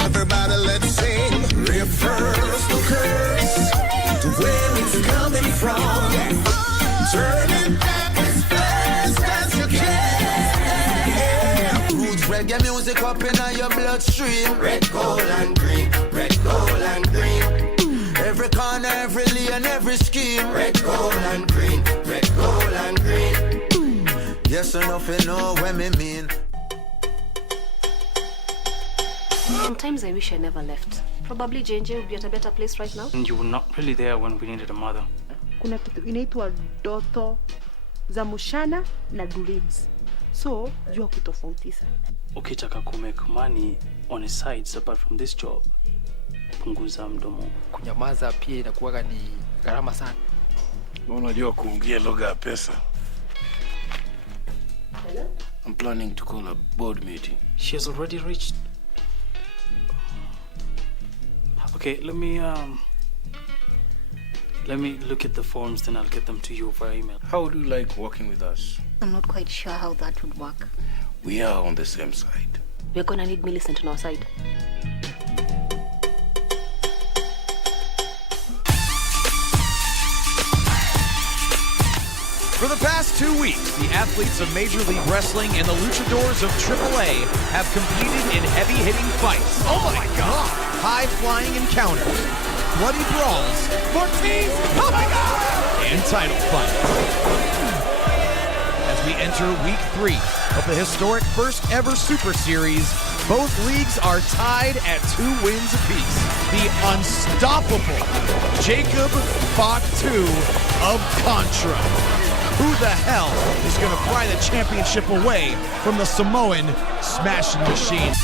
Everybody, let's sing. Reverse the curse to where it's coming from. Turn it back as fast as you can. Roots reggae music up in your bloodstream. Red, gold, and green. Red, gold, and green. Every corner, every lane, every scheme. Red, gold, and green. Red, gold, and green. Yes, enough you know what me mean. Sometimes I wish I never left. Probably J&J would be at a better place right now. And you were not really there when we needed a mother. Kuna kitu inaitwa doto za mushana na dreams. So, jua kutofautisha. Ukitaka kumake money on a side apart from this job, punguza mdomo. Kunyamaza pia inakuwa ni gharama sana. Unajua kuongea lugha ya pesa. Hello? I'm planning to call a board meeting. She has already reached. Okay, let me look at the forms, then I'll get them to you via email. How would you like working with us? I'm not quite sure how that would work. We are on the same side. We're gonna need Millicent on our side. For the past 2 weeks, the athletes of Major League Wrestling and the luchadors of AAA have competed in heavy-hitting fights. Oh my God! High-flying encounters, bloody brawls, Ortiz coming up, and title fights. As we enter week 3 of the historic first-ever Super Series, both leagues are tied at 2 wins apiece. The unstoppable Jacob Bach 2 of Contra. Who the hell is going to pry the championship away from the Samoan Smashing Machine?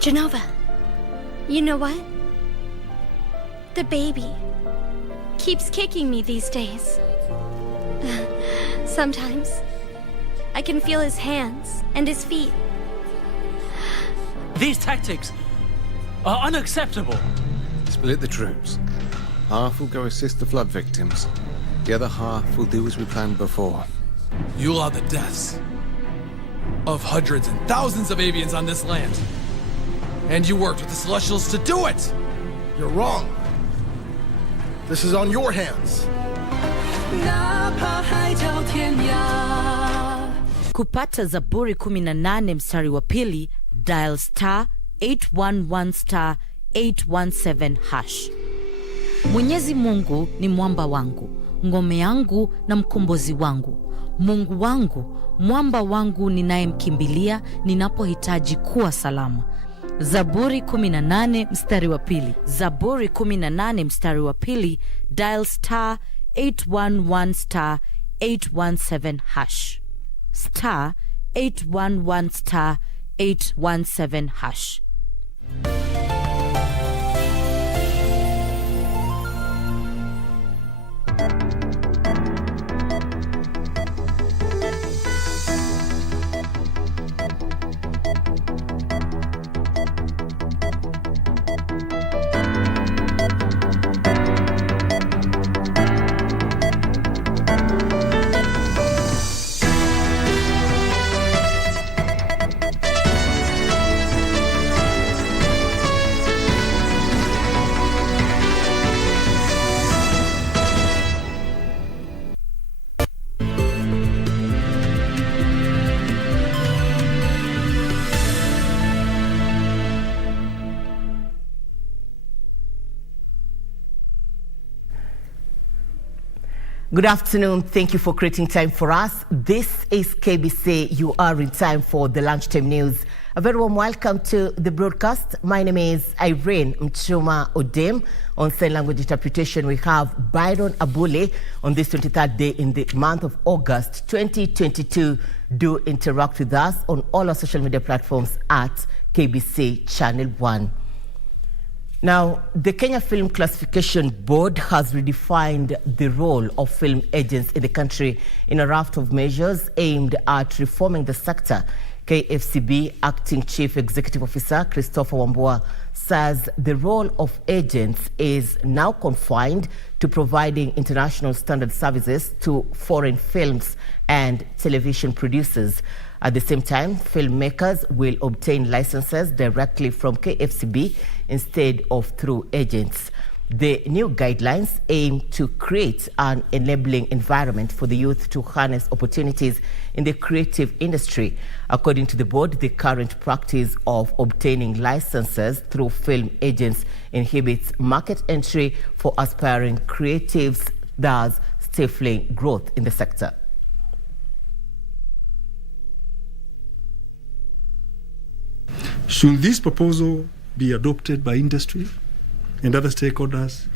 Genova, you know what? The baby keeps kicking me these days. Sometimes I can feel his hands and his feet. These tactics are unacceptable. Split the troops. Half will go assist the flood victims. The other half will do as we planned before. You allow the deaths of hundreds and thousands of avians on this land. And you worked with the Celestials to do it! You're wrong. This is on your hands. Kupata Zaburi 18 mstari wa pili, dial star 811 star 817 hash. Mwenyezi Mungu ni mwamba wangu, ngome yangu na mkombozi wangu. Mungu wangu, mwamba wangu ninayemkimbilia ninapohitaji kuwa salama. Zaburi 18 mstari wa pili. Zaburi 18 mstari wa pili, dial star 811 star 817 hash. Star 811 star 817 hash. Good afternoon. Thank you for creating time for us. This is KBC. You are in time for the lunchtime news. A very warm welcome to the broadcast. My name is Irene Mchuma Odem. On sign language interpretation, we have Byron Abule on this 23rd day in the month of August 2022. Do interact with us on all our social media platforms at KBC Channel 1. Now, the Kenya Film Classification Board has redefined the role of film agents in the country in a raft of measures aimed at reforming the sector. KFCB Acting Chief Executive Officer Christopher Wambua says the role of agents is now confined to providing international standard services to foreign films and television producers. At the same time, filmmakers will obtain licenses directly from KFCB instead of through agents. The new guidelines aim to create an enabling environment for the youth to harness opportunities in the creative industry. According to the board, the current practice of obtaining licenses through film agents inhibits market entry for aspiring creatives, thus stifling growth in the sector. Should this proposal be adopted by industry and other stakeholders,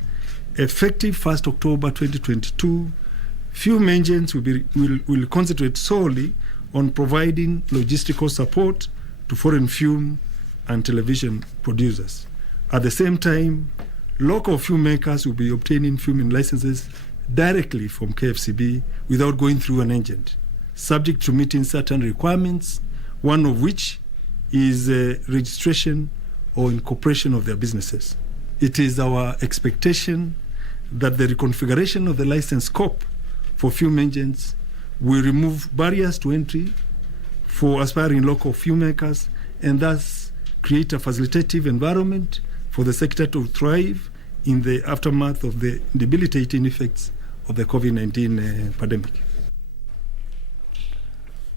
effective 1st October 2022, film agents will concentrate solely on providing logistical support to foreign film and television producers. At the same time, local filmmakers will be obtaining filming licenses directly from KFCB without going through an agent, subject to meeting certain requirements, one of which is registration or incorporation of their businesses. It is our expectation that the reconfiguration of the license scope for film agents will remove barriers to entry for aspiring local filmmakers and thus create a facilitative environment for the sector to thrive in the aftermath of the debilitating effects of the COVID-19 pandemic.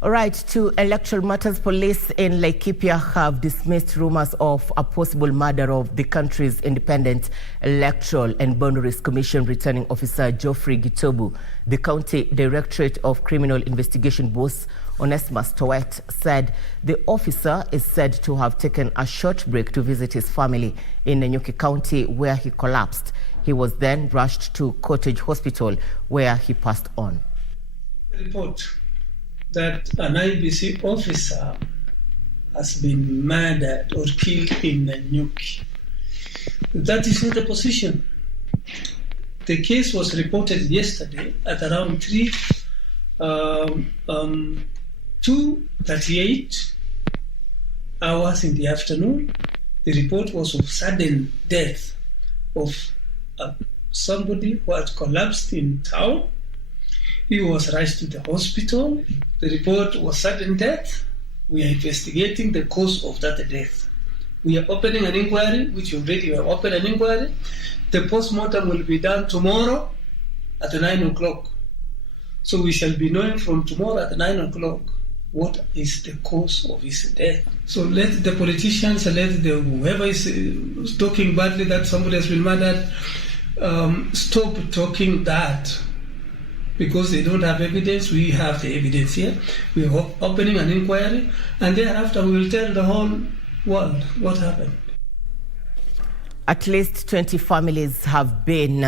All right, to electoral matters, police in Laikipia have dismissed rumors of a possible murder of the country's independent Electoral and Boundaries Commission returning officer Geoffrey Gitobu. The County Directorate of Criminal Investigation boss Onesmus Towet said the officer is said to have taken a short break to visit his family in Nanyuki County, where he collapsed. He was then rushed to Cottage Hospital, where he passed on. Report that an IBC officer has been murdered or killed in Nanyuki. That is not a position. The case was reported yesterday at around 2:38 hours in the afternoon. The report was of sudden death of somebody who had collapsed in town. He was rushed to the hospital. The report was sudden death. We are investigating the cause of that death. We are opening an inquiry, which already we have opened an inquiry. The post-mortem will be done tomorrow at 9 o'clock. So we shall be knowing from tomorrow at 9 o'clock what is the cause of his death. So let the politicians, let whoever is talking badly that somebody has been murdered, stop talking that. Because they don't have evidence, we have the evidence here. We are opening an inquiry, and thereafter we will tell the whole world what happened. At least 20 families have been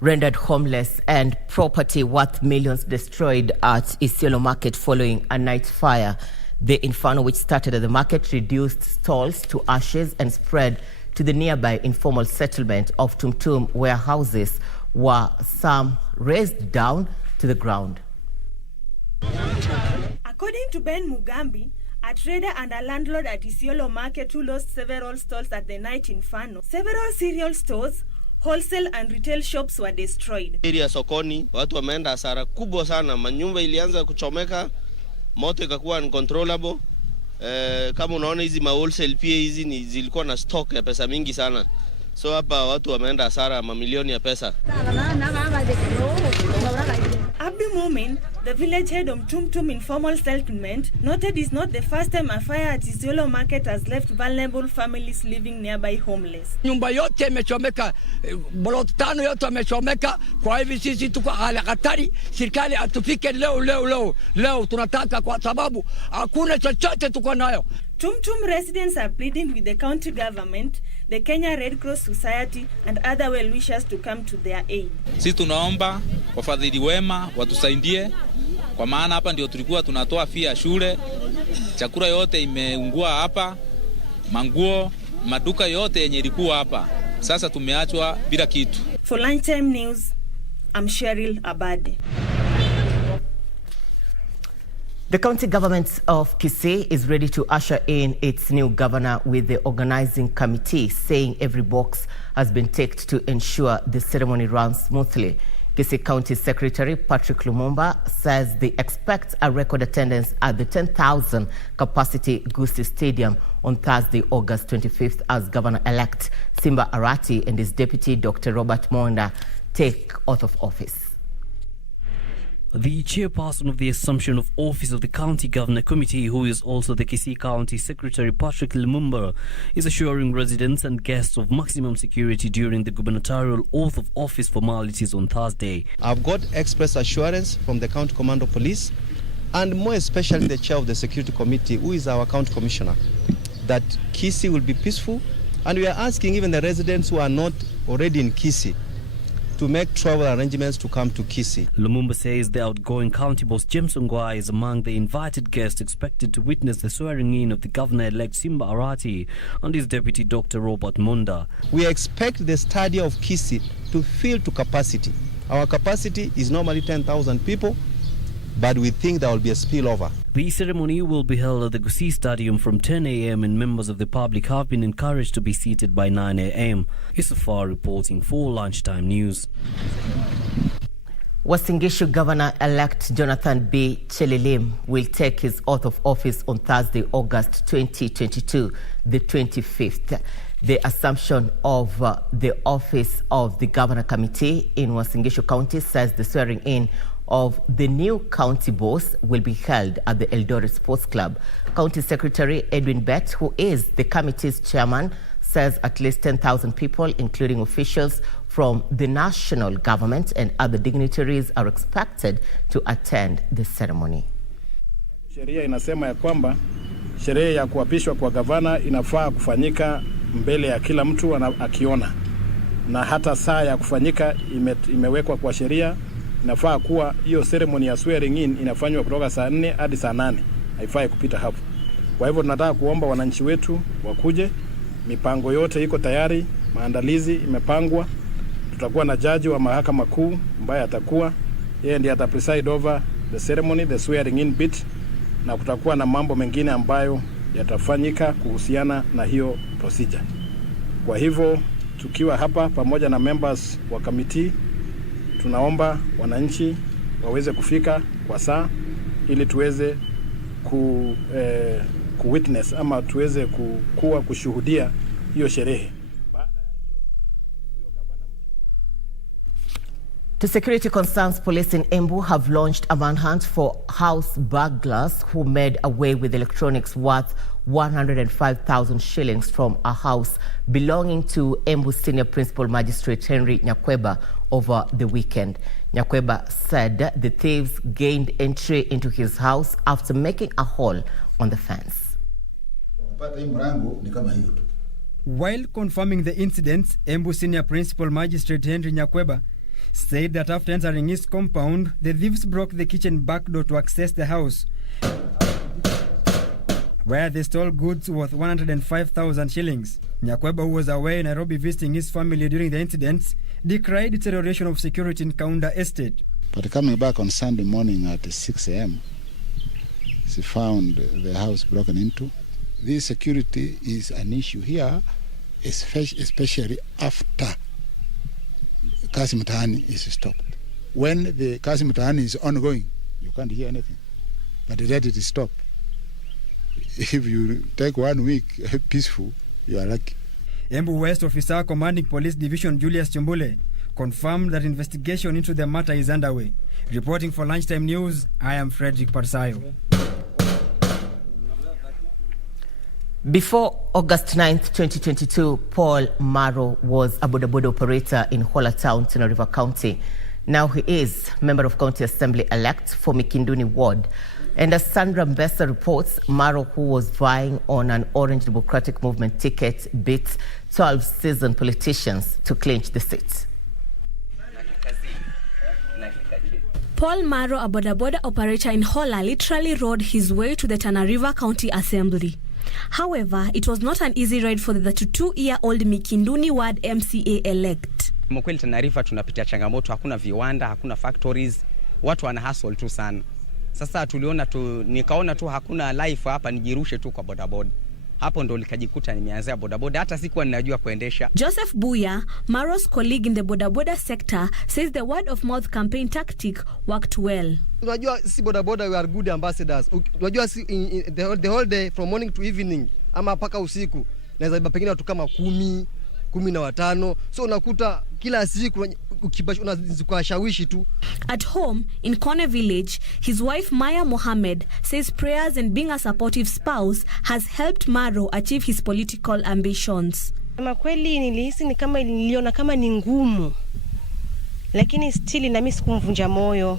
rendered homeless and property worth millions destroyed at Isiolo Market following a night fire. The inferno, which started at the market, reduced stalls to ashes and spread to the nearby informal settlement of Tumtum, where houses were some raised down to the ground. According to Ben Mugambi, a trader and a landlord at Isiolo Market who lost several stalls at the night inferno, several cereal stores, wholesale and retail shops were destroyed. Area sokoni, watu wameenda hasara kubwa sana. Manyumba ilianza kuchomeka, moto ikakuwa uncontrollable. Kama unaona hizi ma wholesale pia hizi zilikuwa na stock ya pesa mingi sana. So hapa watu wameenda hasara mamilioni ya pesa. Abdi Mumin, the village head of Tumtum Informal Settlement, noted it's not the first time a fire at Isiolo Market has left vulnerable families living nearby homeless. Nyumba yote imechomeka, bolot 5 yote imechomeka. Kwa hivi sisi tuko hali hatari. Serikali atufike leo tunataka, kwa sababu hakuna chochote tuko nayo. Tumtum residents are pleading with the county government, the Kenya Red Cross Society and other well-wishers to come to their aid. Sisi tunaomba wafadhili wema watusaidie, kwa maana hapa ndio tulikuwa tunatoa fee ya shule. Chakula yote imeungua hapa, manguo, maduka yote yenye ilikuwa hapa. Sasa tumeachwa bila kitu. For Lunchtime News, I'm Cheryl Abade. The county government of Kisii is ready to usher in its new governor, with the organizing committee saying every box has been ticked to ensure the ceremony runs smoothly. Kisii County Secretary Patrick Lumumba says they expect a record attendance at the 10,000 capacity Gusii Stadium on Thursday, August 25th, as Governor-elect Simba Arati and his deputy Dr. Robert Monda take oath of office. The chairperson of the Assumption of Office of the County Governor Committee, who is also the Kisii County Secretary Patrick Lumumba, is assuring residents and guests of maximum security during the gubernatorial oath of office formalities on Thursday. I've got express assurance from the County Commando Police, and more especially the chair of the Security Committee, who is our County Commissioner, that Kisii will be peaceful, and we are asking even the residents who are not already in Kisii to make travel arrangements to come to Kisii. Lumumba says the outgoing county boss James Ongwae is among the invited guests expected to witness the swearing-in of the governor-elect Simba Arati and his deputy Dr. Robert Monda. We expect the stadium of Kisii to fill to capacity. Our capacity is normally 10,000 people, but we think there will be a spillover. The ceremony will be held at the Gusii Stadium from 10 a.m. and members of the public have been encouraged to be seated by 9 a.m. Yusufar reporting for Lunchtime News. Uasin Gishu Governor-elect Jonathan B. Chelilim will take his oath of office on Thursday, August 2022, the 25th. The assumption of the office of the Governor Committee in Uasin Gishu County says the swearing-in of the new county boss will be held at the Eldoret Sports Club. County Secretary Edwin Bett, who is the committee's chairman, says at least 10,000 people, including officials from the national government and other dignitaries, are expected to attend the ceremony. Sheria inasema ya kwamba sherehe ya kuapishwa kwa gavana inafaa kufanyika mbele ya kila mtu akiona, na hata saa ya kufanyika imewekwa kwa sheria. Inafaa kuwa hiyo ceremony ya swearing in inafanywa kutoka saa 4 hadi saa 8, haifai kupita hapo. Kwa hivyo tunataka kuomba wananchi wetu wakuje. Mipango yote iko tayari, maandalizi imepangwa. Tutakuwa na jaji wa mahakama kuu ambaye atakuwa yeye ndiye atapreside over the ceremony, the swearing in bit, na kutakuwa na mambo mengine ambayo yatafanyika kuhusiana na hiyo procedure. Kwa hivyo tukiwa hapa pamoja na members wa committee, tunaomba wananchi waweze kufika kwa saa ili tuweze ku witness ama tuweze kushuhudia hiyo sherehe. To security concerns, police in Embu have launched a manhunt for house burglars who made away with electronics worth 105,000 shillings from a house belonging to Embu Senior Principal Magistrate Henry Nyakweba over the weekend. Nyakweba said the thieves gained entry into his house after making a hole on the fence. While confirming the incident, Embu Senior Principal Magistrate Henry Nyakweba said that after entering his compound, the thieves broke the kitchen back door to access the house, where they stole goods worth 105,000 shillings. Nyakweba, who was away in Nairobi visiting his family during the incidents, decried deterioration of security in Kaunda Estate. But coming back on Sunday morning at 6 a.m., she found the house broken into. This security is an issue here, especially after Kazi Mtaani is stopped. When the Kazi Mtaani is ongoing, you can't hear anything. But let it stop. If you take 1 week peaceful, you are lucky. Embu West Officer Commanding Police Division Julius Chumbule confirmed that investigation into the matter is underway. Reporting for Lunchtime News, I am Frederick Parsayo. Before August 9th, 2022, Paul Maro was a boda operator in Hola Town, Tana River County. Now he is Member of County Assembly-elect for Mikinduni Ward. And as Sandra Mbesa reports, Maro, who was vying on an Orange Democratic Movement ticket, beat 12 seasoned politicians to clinch the seat. Paul Maro, a boda operator in Hola, literally rode his way to the Tana River County Assembly. However, it was not an easy ride for the 22-year-old Mikinduni Ward MCA-elect. Mkweli Tana River tunapitia changamoto, hakuna viwanda, hakuna factories, watu wana hustle tu sana. Sasa nikaona tu hakuna life hapa, nijirushe tu kwa bodaboda. Hapo ndo likajikuta nimeanzia bodaboda, hata sikuwa ninajua kuendesha. Joseph Buya, Maro's colleague in the bodaboda sector, says the word of mouth campaign tactic worked well. Unajua si bodaboda, we are good ambassadors. Unajua si the whole day from morning to evening ama paka usiku naweza iba pengine watu kama 10-15, so unakuta kila siku unazikashawishi tu. At home in Kone village, his wife Maya Mohammed says prayers and being a supportive spouse has helped Maro achieve his political ambitions. Kama kweli nilihisi ni kama niliona kama ni ngumu, lakini still na mimi sikumvunja moyo.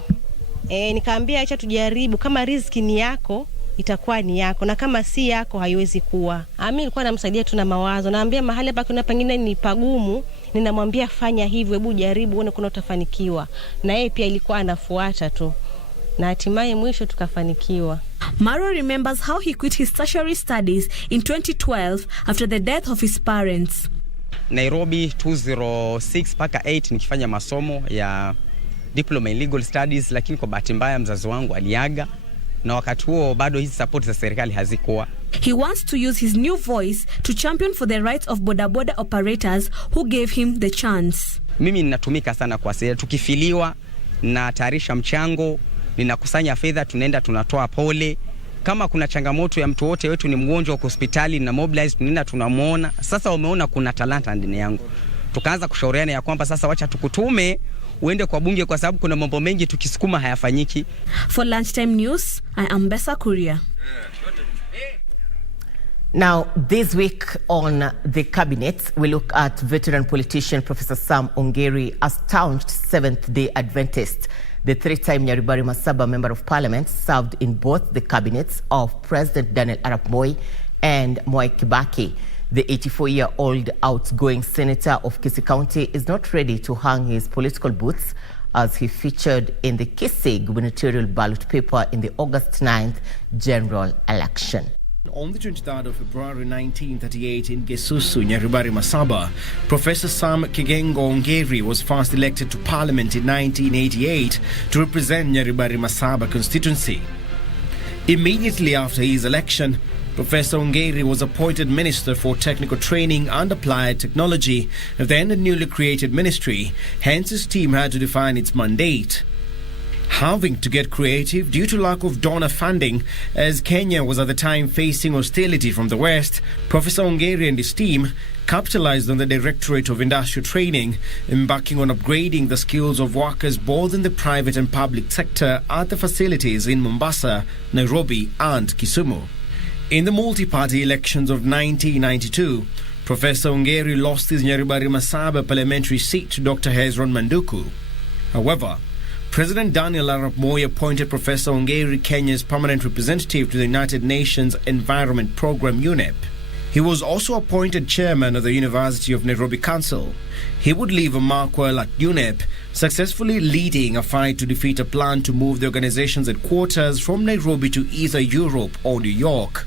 Nikaambia acha tujaribu, kama riziki ni yako itakuwa ni yako, na kama si yako haiwezi kuwa. Mimi nilikuwa namsaidia tu na mawazo, naambia mahali hapa kuna pengine ni pagumu, ninamwambia fanya hivyo, hebu jaribu uone kuna utafanikiwa. Na yeye pia ilikuwa anafuata tu, na hatimaye mwisho tukafanikiwa. Maro remembers how he quit his tertiary studies in 2012 after the death of his parents. Nairobi 2006 paka 8 nikifanya masomo ya diploma in legal studies, lakini kwa bahati mbaya mzazi wangu aliaga, na wakati huo bado hizi support za serikali hazikuwa. He wants to use his new voice to champion for the rights of boda operators who gave him the chance. Mimi ninatumika sana kwa sasa, tukifiliwa na tayarisha mchango, ninakusanya fedha, tunaenda tunatoa pole. Kama kuna changamoto ya mtu wote wetu ni mgonjwa kwa hospitali na mobilize, tunaenda tunamuona. Sasa wameona kuna talanta ndani yangu, tukaanza kushauriana ya kwamba sasa wacha tukutume uende kwa bunge kwa sababu kuna mambo mengi tukisukuma hayafanyiki. For Lunchtime News, I am Bessa Kuria. Now, this week on the cabinet, we look at veteran politician Professor Sam Ongeri, a staunch Seventh-day Adventist. The three-time Nyaribari Masaba Member of Parliament served in both the cabinets of President Daniel Arap Moi and Mwai Kibaki. The 84-year-old outgoing senator of Kisii County is not ready to hang his political boots as he featured in the Kisii Gubernatorial ballot paper in the August 9th general election. On the 23rd of February 1938 in Gesusu, Nyaribari Masaba, Professor Sam Kigengo Ongeri was first elected to Parliament in 1988 to represent Nyaribari Masaba constituency. Immediately after his election, Professor Ongeri was appointed Minister for Technical Training and Applied Technology, then a newly created ministry, hence his team had to define its mandate. Having to get creative due to lack of donor funding, as Kenya was at the time facing hostility from the West, Professor Ongeri and his team capitalized on the Directorate of Industrial Training, embarking on upgrading the skills of workers both in the private and public sector at the facilities in Mombasa, Nairobi and Kisumu. In the multi-party elections of 1992, Professor Ongeri lost his Nyaribari Masaba parliamentary seat to Dr. Hezron Manduku. However, President Daniel Arap Moi appointed Professor Ongeri Kenya's permanent representative to the United Nations Environment Programme UNEP. He was also appointed chairman of the University of Nairobi Council. He would leave a mark well at UNEP, successfully leading a fight to defeat a plan to move the organization's headquarters from Nairobi to either Europe or New York.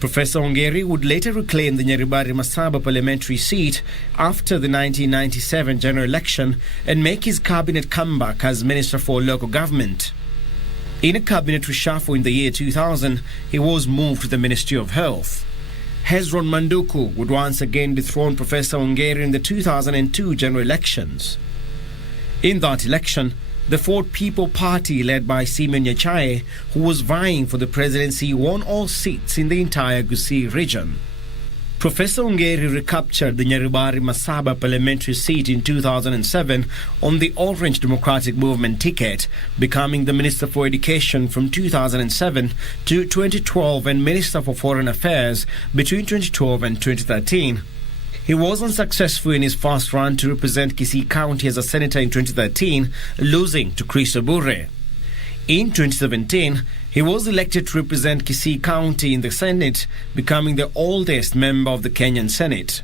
Professor Ongeri would later reclaim the Nyaribari Masaba parliamentary seat after the 1997 general election and make his cabinet comeback as Minister for Local Government. In a cabinet reshuffle in the year 2000, he was moved to the Ministry of Health. Hezron Manduku would once again dethrone Professor Ongeri in the 2002 general elections. In that election, the Ford People Party, led by Simeon Nyachae, who was vying for the presidency, won all seats in the entire Gusii region. Professor Ongeri recaptured the Nyaribari Masaba parliamentary seat in 2007 on the Orange Democratic Movement ticket, becoming the Minister for Education from 2007 to 2012 and Minister for Foreign Affairs between 2012 and 2013. He was unsuccessful in his first run to represent Kisii County as a senator in 2013, losing to Chris Obure. In 2017, he was elected to represent Kisii County in the Senate, becoming the oldest member of the Kenyan Senate.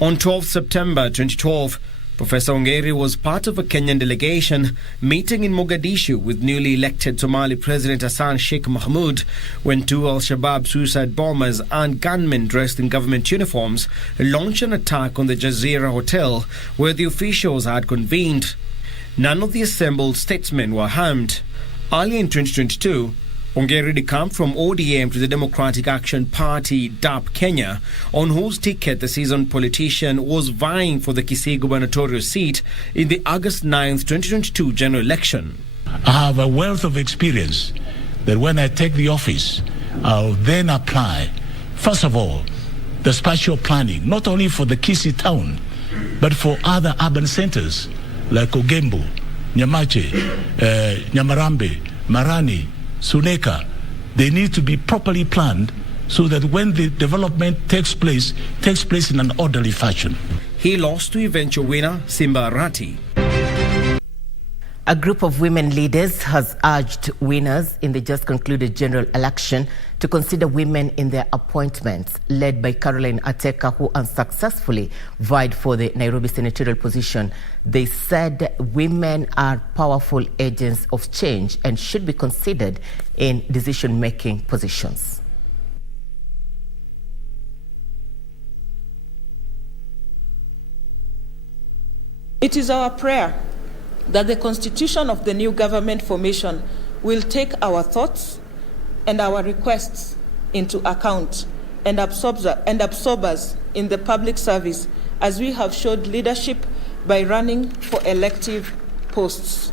On 12 September 2012, Professor Ongeri was part of a Kenyan delegation meeting in Mogadishu with newly elected Somali President Hassan Sheikh Mahmoud when two Al-Shabaab suicide bombers and gunmen dressed in government uniforms launched an attack on the Jazeera Hotel where the officials had convened. None of the assembled statesmen were harmed. Early in 2022, Ongeri decamped from ODM to the Democratic Action Party, DAP Kenya, on whose ticket the seasoned politician was vying for the Kisii gubernatorial seat in the August 9th, 2022 general election. I have a wealth of experience that when I take the office, I'll then apply, first of all, the spatial planning, not only for the Kisii town, but for other urban centers like Ogembu, Nyamache, Nyamarambe, Marani, Suneka. They need to be properly planned so that when the development takes place in an orderly fashion. He lost to eventual winner Simba Arati. A group of women leaders has urged winners in the just concluded general election to consider women in their appointments, led by Caroline Ateka, who unsuccessfully vied for the Nairobi senatorial position. They said women are powerful agents of change and should be considered in decision-making positions. It is our prayer that the constitution of the new government formation will take our thoughts and our requests into account and absorb us in the public service as we have showed leadership by running for elective posts.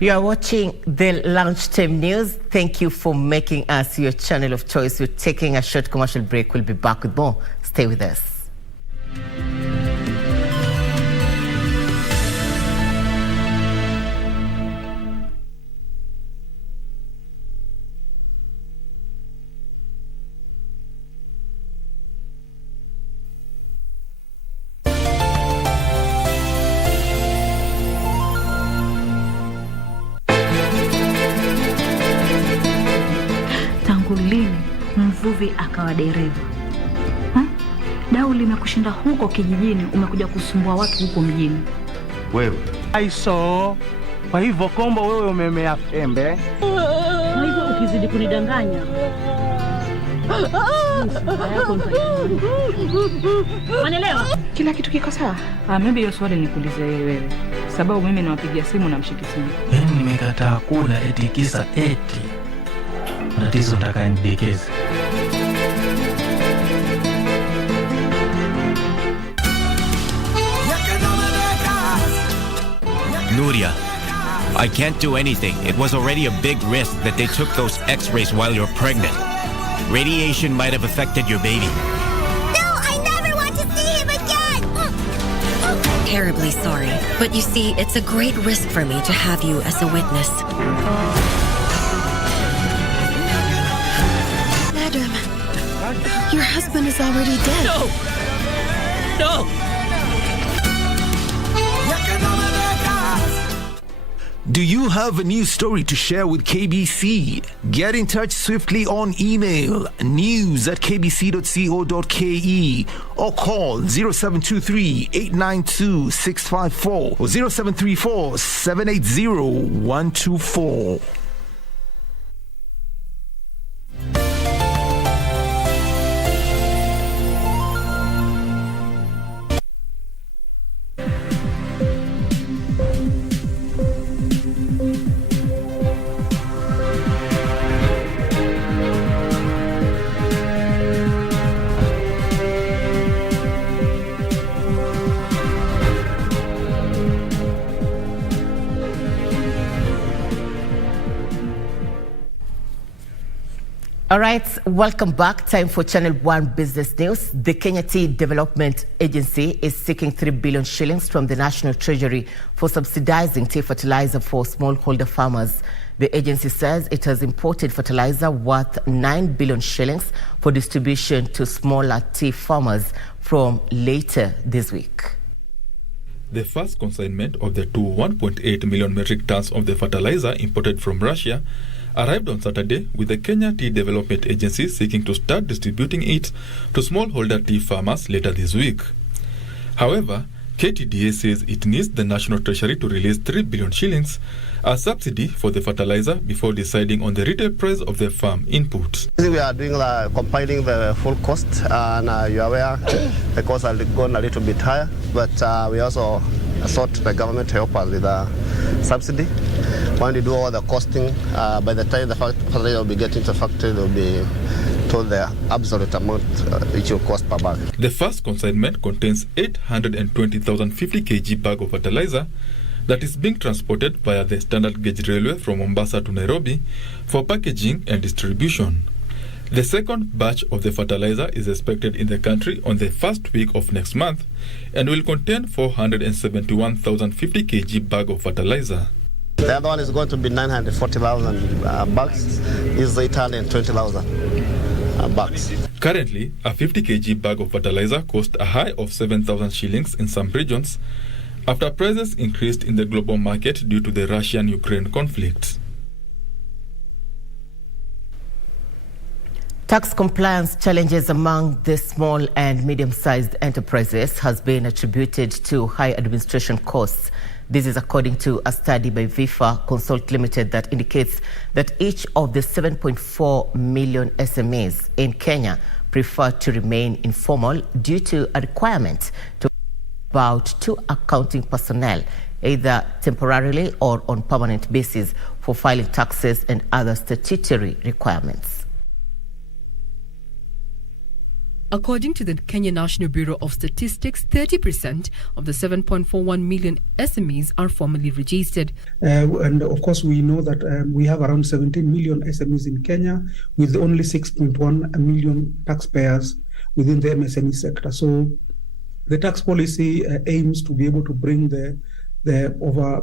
You are watching the Lunchtime News. Thank you for making us your channel of choice. We're taking a short commercial break. We'll be back with more. Stay with us. Mvuvi akawa dereva. Dau limekushinda huko kijijini, umekuja kusumbua watu huko mjini. Wewe aiso, kwa hivyo kombo wewe umemea pembe. Kwa hivyo ukizidi kunidanganya Manelewa? Kila kitu kiko sawa? Maybe hiyo swali nikuulize wewe. Sababu mimi nawapigia simu na mshiki simu. Nimekataa kula eti kisa eti. Tatizo takanidekeza. Nuria, I can't do anything. It was already a big risk that they took those x-rays while you're pregnant. Radiation might have affected your baby. No, I never want to see him again! Terribly sorry, but you see, it's a great risk for me to have you as a witness. Madam, your husband is already dead. No! No! Do you have a news story to share with KBC? Get in touch swiftly on email news@kbc.co.ke or call 0723-892-654 or 0734-780-124. All right, welcome back. Time for Channel 1 Business News. The Kenya Tea Development Agency is seeking 3 billion shillings from the National Treasury for subsidizing tea fertilizer for smallholder farmers. The agency says it has imported fertilizer worth 9 billion shillings for distribution to smaller tea farmers from later this week. The first consignment of the 1.8 million metric tons of the fertilizer imported from Russia arrived on Saturday, with the Kenya Tea Development Agency seeking to start distributing it to smallholder tea farmers later this week. However, KTDA says it needs the National Treasury to release 3 billion shillings as subsidy for the fertilizer before deciding on the retail price of the farm inputs. We are doing compiling the full cost, and you are aware the costs have gone a little bit higher, but we also sought the government to help us with a subsidy. When we do all the costing, by the time the fertilizer will be getting to the factory, they will be told the absolute amount which will cost per bag. The first consignment contains 820,000 50 kg bag of fertilizer that is being transported via the standard gauge railway from Mombasa to Nairobi for packaging and distribution. The second batch of the fertilizer is expected in the country on the first week of next month and will contain 471,000 50 kg bag of fertilizer. The other one is going to be 940,000 bags. This is 820,000 bags. Currently, a 50 kg bag of fertilizer costs a high of 7,000 shillings in some regions after prices increased in the global market due to the Russian-Ukraine conflict. Tax compliance challenges among the small and medium-sized enterprises has been attributed to high administration costs. This is according to a study by Vifa Consult Limited that indicates that each of the 7.4 million SMEs in Kenya prefer to remain informal due to a requirement to about 2 accounting personnel, either temporarily or on permanent basis, for filing taxes and other statutory requirements. According to the Kenya National Bureau of Statistics, 30% of the 7.41 million SMEs are formally registered. And of course, we know that we have around 17 million SMEs in Kenya with only 6.1 million taxpayers within the MSME sector. So the tax policy aims to be able to bring the over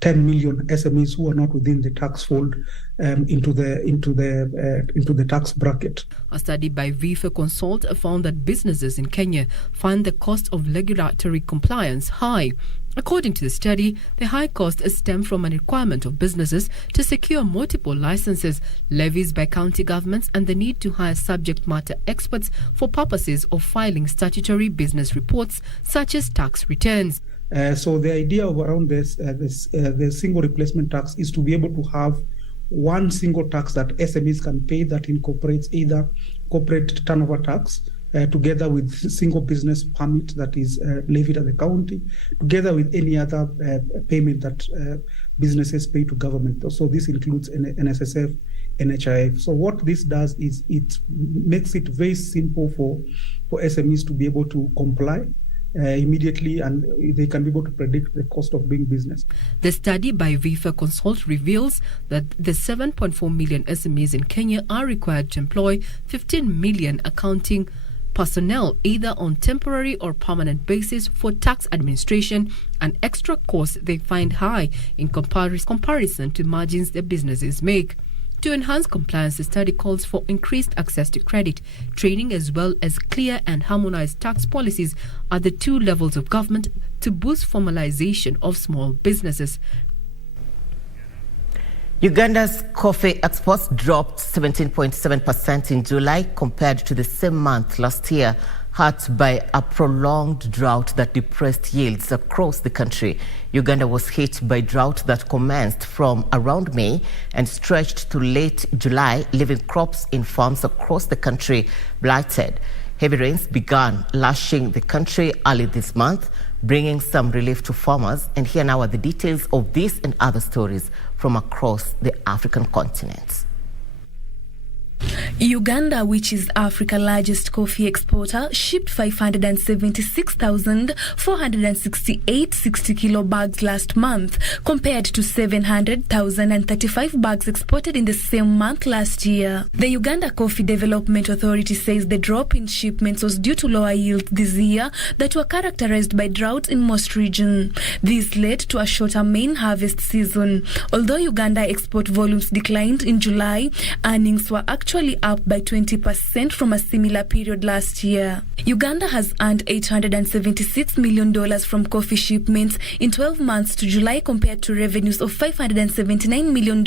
10 million SMEs who are not within the tax fold into the tax bracket. A study by Vifa Consult found that businesses in Kenya find the cost of regulatory compliance high. According to the study, the high cost stem from a requirement of businesses to secure multiple licenses, levies by county governments, and the need to hire subject matter experts for purposes of filing statutory business reports such as tax returns. So the idea of around the single replacement tax is to be able to have one single tax that SMEs can pay that incorporates either corporate turnover tax together with single business permit that is levied at the county, together with any other payment that businesses pay to government. So this includes NSSF, NHIF. So what this does is it makes it very simple for SMEs to be able to comply immediately, and they can be able to predict the cost of doing business. The study by Vifa Consult reveals that the 7.4 million SMEs in Kenya are required to employ 15 million accounting personnel either on temporary or permanent basis for tax administration, an extra cost they find high in comparison to margins their businesses make. To enhance compliance, the study calls for increased access to credit, training, as well as clear and harmonized tax policies at the 2 levels of government to boost formalization of small businesses. Uganda's coffee exports dropped 17.7% in July compared to the same month last year, hurt by a prolonged drought that depressed yields across the country. Uganda was hit by drought that commenced from around May and stretched to late July, leaving crops in farms across the country blighted. Heavy rains began lashing the country early this month, bringing some relief to farmers. And here now are the details of this and other stories from across the African continent. Uganda, which is Africa's largest coffee exporter, shipped 576,468 60-kilo bags last month, compared to 700,035 bags exported in the same month last year. The Uganda Coffee Development Authority says the drop in shipments was due to lower yields this year that were characterized by drought in most regions. This led to a shorter main harvest season. Although Uganda export volumes declined in July, earnings were actually up by 20% from a similar period last year. Uganda has earned $876 million from coffee shipments in 12 months to July, compared to revenues of $579 million in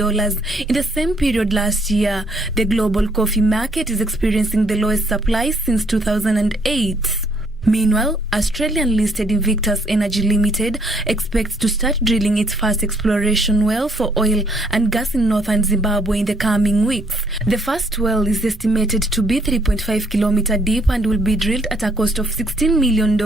the same period last year. The global coffee market is experiencing the lowest supply since 2008. Meanwhile, Australian-listed Invictus Energy Limited expects to start drilling its first exploration well for oil and gas in northern Zimbabwe in the coming weeks. The first well is estimated to be 3.5 kilometers deep and will be drilled at a cost of $16 million.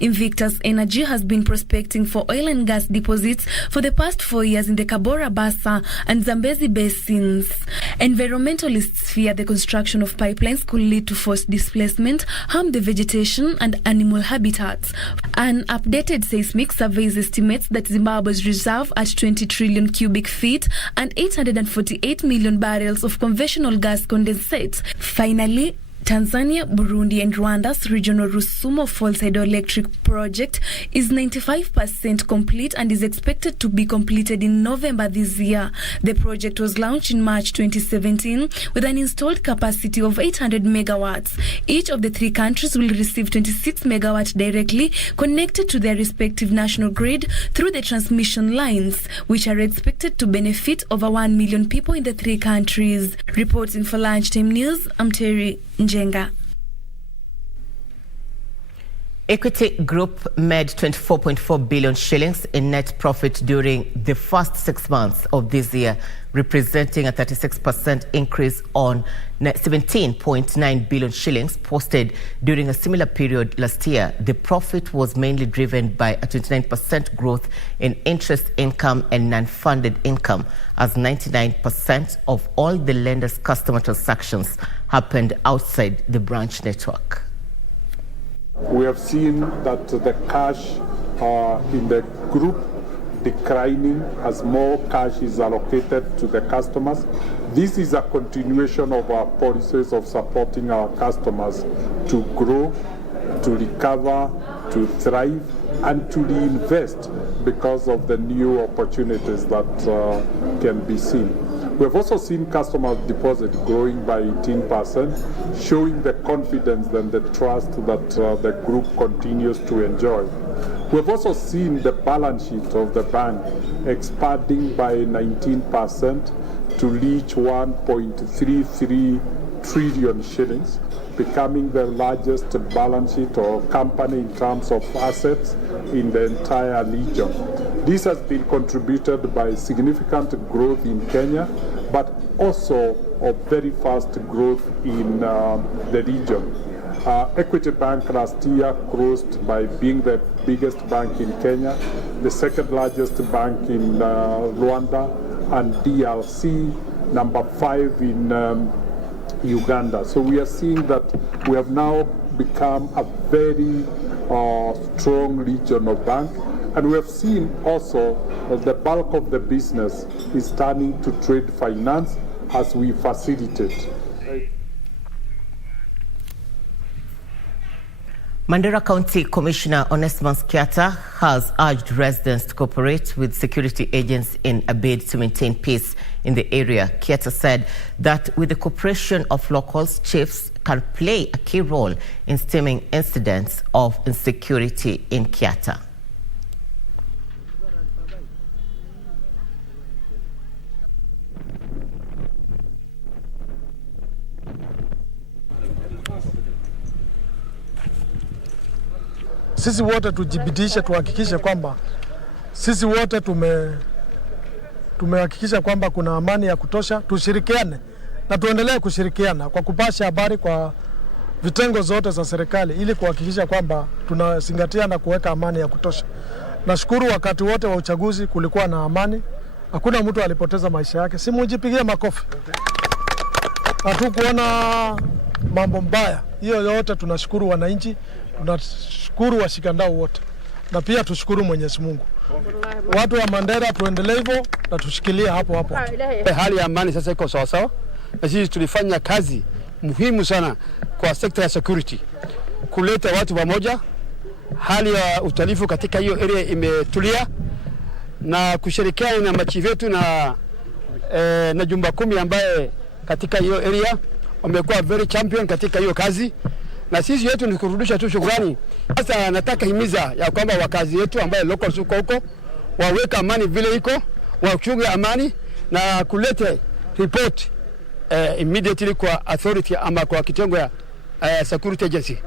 Invictus Energy has been prospecting for oil and gas deposits for the past 4 years in the Kabora Bassa and Zambezi basins. Environmentalists fear the construction of pipelines could lead to forced displacement, harm the vegetation and animal habitats. An updated seismic surveys estimates that Zimbabwe's reserve at 20 trillion cubic feet and 848 million barrels of conventional gas condensate. Finally, Tanzania, Burundi and Rwanda's regional Rusumo Falls hydroelectric project is 95% complete and is expected to be completed in November this year. The project was launched in March 2017 with an installed capacity of 800 megawatts. Each of the three countries will receive 26 megawatts directly connected to their respective national grid through the transmission lines, which are expected to benefit over 1 million people in the three countries. Reporting for Lunchtime News, I'm Terry Njenga. Equity Group made 24.4 billion shillings in net profit during the first 6 months of this year, representing a 36% increase on 17.9 billion shillings posted during a similar period last year. The profit was mainly driven by a 29% growth in interest income and non-funded income, as 99% of all the lender's customer transactions happened outside the branch network. We have seen that the cash in the group declining as more cash is allocated to the customers. This is a continuation of our policies of supporting our customers to grow, to recover, to thrive, and to reinvest because of the new opportunities that can be seen. We have also seen customer deposit growing by 18%, showing the confidence and the trust that the group continues to enjoy. We have also seen the balance sheet of the bank expanding by 19% to reach 1.33 trillion shillings, becoming the largest balance sheet or company in terms of assets in the entire region. This has been contributed by significant growth in Kenya, but also a very fast growth in the region. Equity Bank last year closed by being the biggest bank in Kenya, the second largest bank in Rwanda, and DRC, number 5 in Uganda. So we are seeing that we have now become a very strong regional bank, and we have seen also that the bulk of the business is turning to trade finance as we facilitate. Mandera County Commissioner Onesmus Kiata has urged residents to cooperate with security agents in a bid to maintain peace in the area. Kiata said that with the cooperation of locals, chiefs can play a key role in stemming incidents of insecurity in Kiata. Sisi wote tujibidiishe, tuhakikishe kwamba sisi wote tumehakikisha kwamba kuna amani ya kutosha. Tushirikiane na tuendelee kushirikiana kwa kupasha habari kwa vitengo zote za serikali ili kuhakikisha kwamba tunazingatia na kuweka amani ya kutosha. Nashukuru wakati wote wa uchaguzi kulikuwa na amani. Hakuna mtu alipoteza maisha yake. Simujipigie makofi. hatukuona mambo mbaya. Hiyo yote tunashukuru wananchi, tunashukuru washikandau wote, na pia tushukuru Mwenyezi Mungu. Watu wa Mandera tuendelee hivyo na tushikilie hapo hapo. Hali ya amani sasa iko sawa sawa, na sisi tulifanya kazi muhimu sana kwa sekta ya security, kuleta watu pamoja. Hali ya utalifu katika hiyo area imetulia, na kushirikiana na machifu wetu na jumba 10 ambaye katika hiyo area wamekuwa very champion katika hiyo kazi, na sisi yetu ni kurudisha tu shukrani. Sasa nataka himiza ya kwamba wakazi wetu ambaye local suko huko waweka amani vile iko, wachunge amani na kulete report immediately kwa authority ama kwa kitengo ya security agency.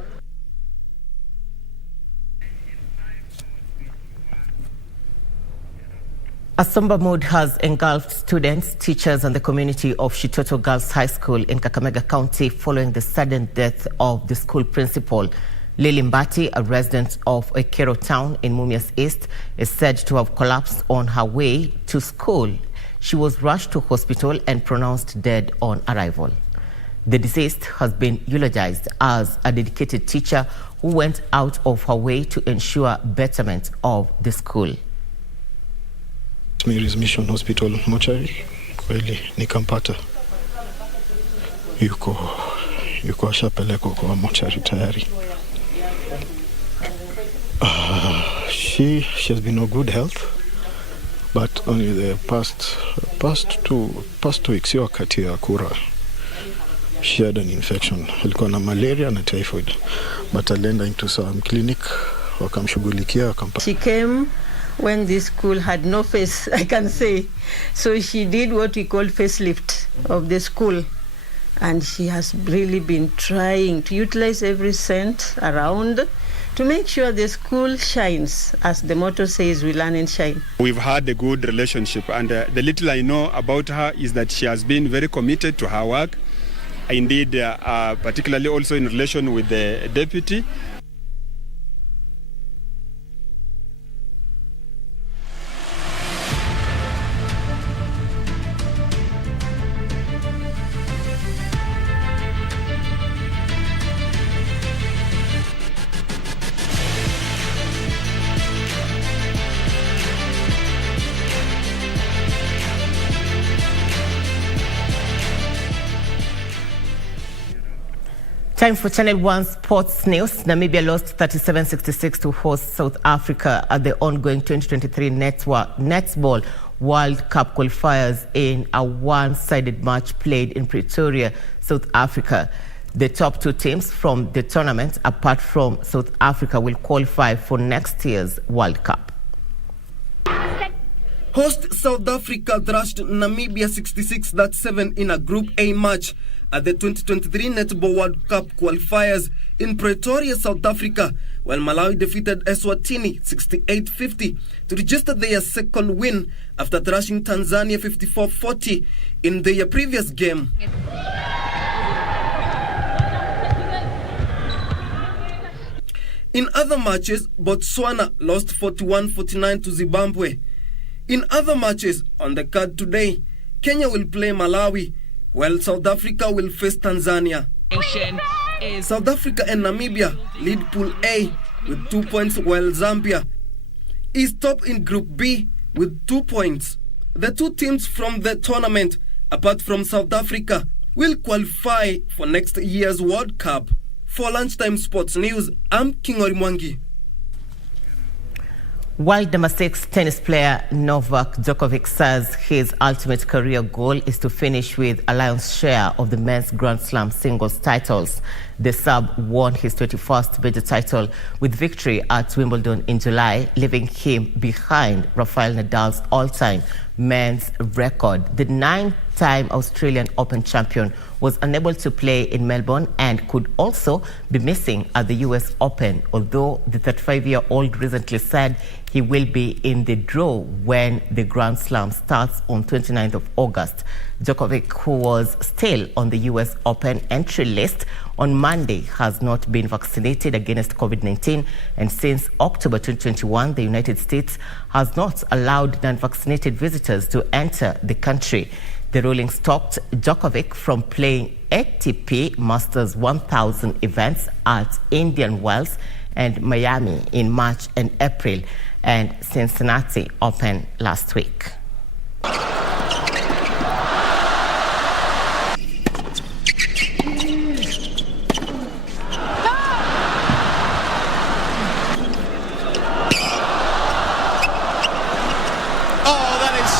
A somber mood has engulfed students, teachers and the community of Shitoto Girls High School in Kakamega County following the sudden death of the school principal. Lily Mbati, a resident of Egerton town in Mumias East, is said to have collapsed on her way to school. She was rushed to hospital and pronounced dead on arrival. The deceased has been eulogized as a dedicated teacher who went out of her way to ensure betterment of the school. Mary's Mission Hospital mortuary, kweli nikampata yuko ashapelekwa kwa mortuary tayari. She has been in good health, but only the past two weeks wakati ya kura she had an infection. Ilikuwa na malaria na typhoid, but alienda into some clinic wakamshughulikia akampata. She came when this school had no face, I can say. So she did what we call facelift of the school. And she has really been trying to utilize every cent around to make sure the school shines. As the motto says, we learn and shine. We've had a good relationship, and the little I know about her is that she has been very committed to her work. Indeed, particularly also in relation with the deputy. Time for Channel 1 Sports News. Namibia lost 37-66 to host South Africa at the ongoing 2023 Netball World Cup qualifiers in a one-sided match played in Pretoria, South Africa. The top 2 teams from the tournament, apart from South Africa, will qualify for next year's World Cup. Host South Africa thrashed Namibia 66-7 in a Group A match at the 2023 Netball World Cup qualifiers in Pretoria, South Africa, while Malawi defeated Eswatini 68-50 to register their second win after thrashing Tanzania 54-40 in their previous game. In other matches, Botswana lost 41-49 to Zimbabwe. In other matches on the card today, Kenya will play Malawi, while South Africa will face Tanzania. South Africa and Namibia lead Pool A with 2 points, while Zambia is top in Group B with 2 points. The 2 teams from the tournament, apart from South Africa, will qualify for next year's World Cup. For Lunchtime Sports News, I'm Kingori Mwangi. World number 6 tennis player Novak Djokovic says his ultimate career goal is to finish with a lion's share of the men's Grand Slam singles titles. The Serb won his 21st major title with victory at Wimbledon in July, leaving him behind Rafael Nadal's all-time men's record. The 9-time Australian Open champion was unable to play in Melbourne and could also be missing at the US Open, although the 35-year-old recently said he will be in the draw when the Grand Slam starts on 29th of August. Djokovic, who was still on the US Open entry list on Monday, has not been vaccinated against COVID-19, and since October 2021, the United States has not allowed non-vaccinated visitors to enter the country. The ruling stopped Djokovic from playing ATP Masters 1000 events at Indian Wells and Miami in March and April, and Cincinnati Open last week.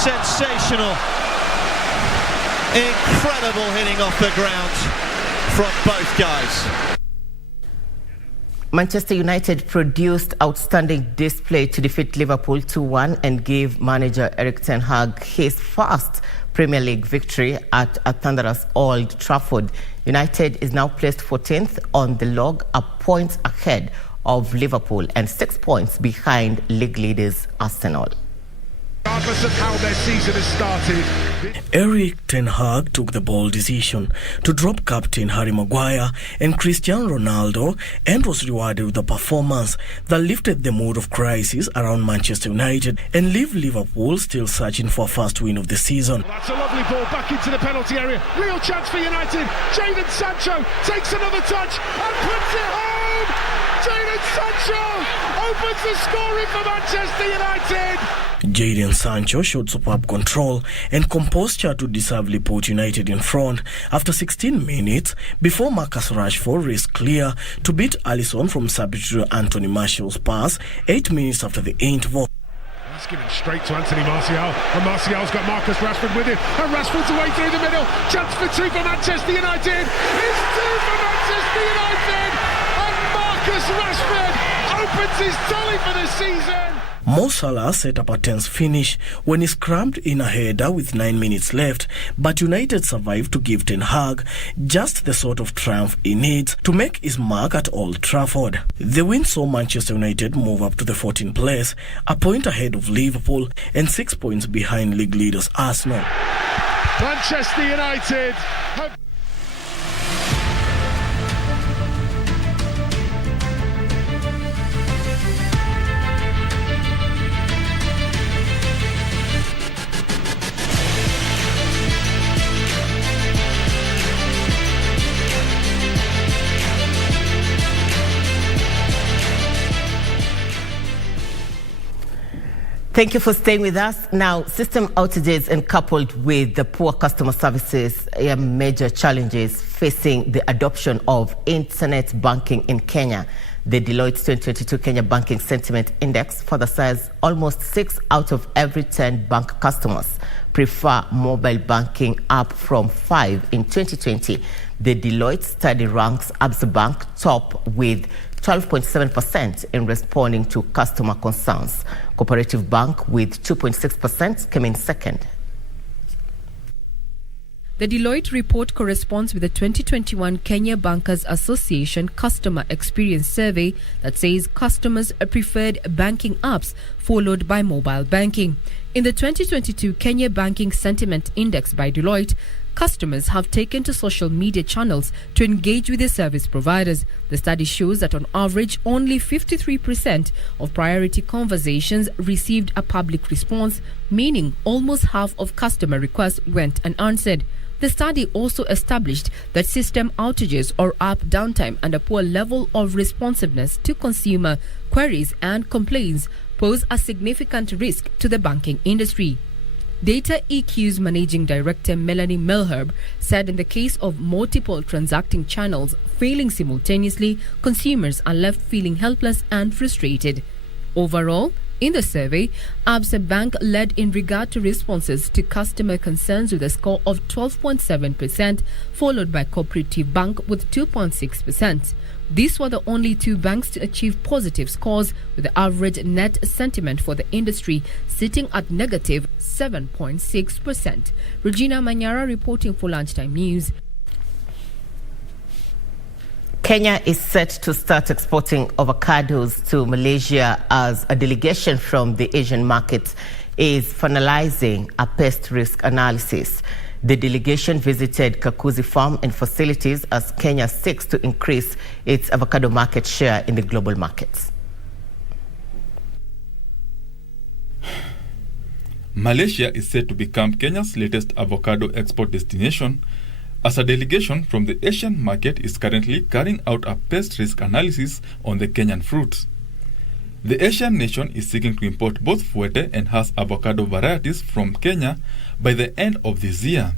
Sensational. Incredible hitting off the ground from both guys. Manchester United produced outstanding display to defeat Liverpool 2-1 and give manager Erik ten Hag his first Premier League victory at a thunderous Old Trafford. United is now placed 14th on the log, a point ahead of Liverpool and 6 points behind league leaders Arsenal. Regardless of how their season has started, Erik ten Hag took the bold decision to drop captain Harry Maguire and Cristiano Ronaldo and was rewarded with a performance that lifted the mood of crisis around Manchester United and leave Liverpool still searching for a first win of the season. That's a lovely ball back into the penalty area. Real chance for United. Jadon Sancho takes another touch and puts it home. Jadon Sancho opens the scoring for Manchester United. Jadon Sancho showed superb control and composure to deservedly put United in front after 16 minutes before Marcus Rashford raced clear to beat Alisson from substitute Anthony Martial's pass 8 minutes after the interval. That's given straight to Anthony Martial, and Martial's got Marcus Rashford with him, and Rashford's away through the middle. Chance for two for Manchester United. It's two for Manchester United, and Marcus Rashford opens his tally for the season. Mo Salah set up a tense finish when he scrambled in a header with 9 minutes left, but United survived to give Ten Hag just the sort of triumph he needs to make his mark at Old Trafford. The win saw Manchester United move up to the 14th place, a point ahead of Liverpool and 6 points behind league leaders Arsenal. Manchester United have... Thank you for staying with us. Now, system outages and coupled with the poor customer services are major challenges facing the adoption of internet banking in Kenya. The Deloitte 2022 Kenya Banking Sentiment Index further says almost 6 out of every 10 bank customers prefer mobile banking, up from 5 in 2020. The Deloitte study ranks Absa Bank top with 12.7% in responding to customer concerns. Cooperative Bank with 2.6% came in second. The Deloitte report corresponds with the 2021 Kenya Bankers Association Customer Experience Survey that says customers preferred banking apps followed by mobile banking. In the 2022 Kenya Banking Sentiment Index by Deloitte, customers have taken to social media channels to engage with their service providers. The study shows that on average, only 53% of priority conversations received a public response, meaning almost half of customer requests went unanswered. The study also established that system outages or app downtime and a poor level of responsiveness to consumer queries and complaints pose a significant risk to the banking industry. Data EQ's Managing Director Melanie Melherb said in the case of multiple transacting channels failing simultaneously, consumers are left feeling helpless and frustrated. Overall, in the survey, Absa Bank led in regard to responses to customer concerns with a score of 12.7%, followed by Cooperative Bank with 2.6%. These were the only two banks to achieve positive scores, with the average net sentiment for the industry sitting at negative 7.6%. Regina Manyara reporting for Lunchtime News. Kenya is set to start exporting avocados to Malaysia as a delegation from the Asian market is finalizing a pest risk analysis. The delegation visited Kakuzi Farm and facilities as Kenya seeks to increase its avocado market share in the global markets. Malaysia is set to become Kenya's latest avocado export destination as a delegation from the Asian market is currently carrying out a pest risk analysis on the Kenyan fruits. The Asian nation is seeking to import both Fuerte and Hass avocado varieties from Kenya by the end of this year.